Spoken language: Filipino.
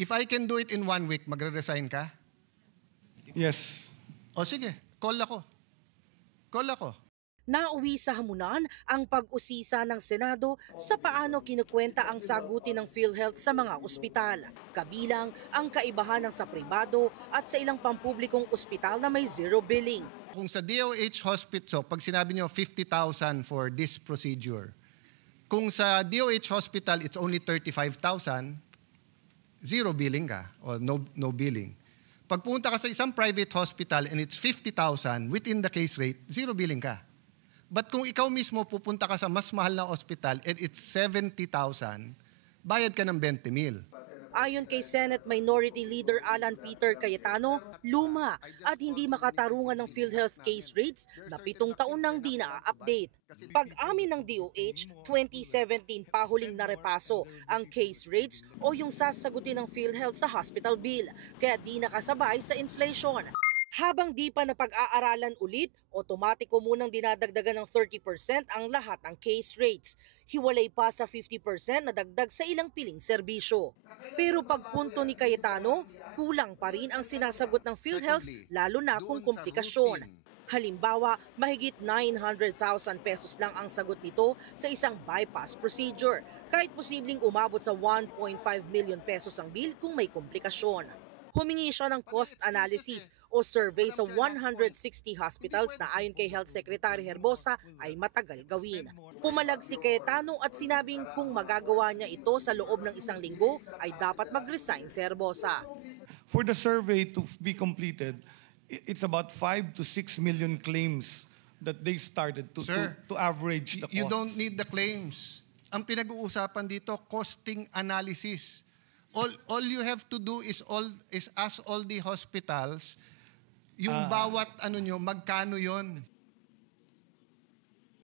If I can do it in 1 week, magre-resign ka? Yes. O sige, call ako. Nauwi sa hamunan ang pag-usisa ng Senado sa paano kinukwenta ang sagutin ng PhilHealth sa mga ospital. Kabilang ang kaibahan ng sa pribado at sa ilang pampublikong ospital na may zero billing. Kung sa DOH hospital, pag sinabi nyo 50,000 for this procedure, kung sa DOH hospital, it's only 35,000, zero billing ka o no billing. Pag pumunta ka sa isang private hospital and it's 50,000 within the case rate, zero billing ka. But kung ikaw mismo pupunta ka sa mas mahal na ospital and it's 70,000, bayad ka ng 20,000. Ayon kay Senate Minority Leader Alan Peter Cayetano, luma at hindi makatarungan ng PhilHealth case rates na 7 taon nang di na-update. Pag-amin ng DOH, 2017 pa huling narepaso ang case rates o yung sasagutin ng PhilHealth sa hospital bill, kaya di nakasabay sa inflation. Habang di pa napag-aaralan ulit, otomatiko munang dinadagdagan ng 30% ang lahat ng case rates. Hiwalay pa sa 50% na dagdag sa ilang piling serbisyo. Pero pagpunto ni Cayetano, kulang pa rin ang sinasagot ng PhilHealth lalo na kung komplikasyon. Halimbawa, mahigit 900,000 pesos lang ang sagot nito sa isang bypass procedure, kahit posibleng umabot sa 1.5 million pesos ang bill kung may komplikasyon. Humingi siya ng cost analysis o survey sa 160 hospitals na ayon kay Health Secretary Herbosa ay matagal gawin. Pumalag si Cayetano at sinabing kung magagawa niya ito sa loob ng 1 linggo ay dapat mag-resign si Herbosa. For the survey to be completed, it's about 5 to 6 million claims that they started to average the cost. You don't need the claims. Ang pinag-uusapan dito, costing analysis. All you have to do is ask all the hospitals yung bawat magkano yon.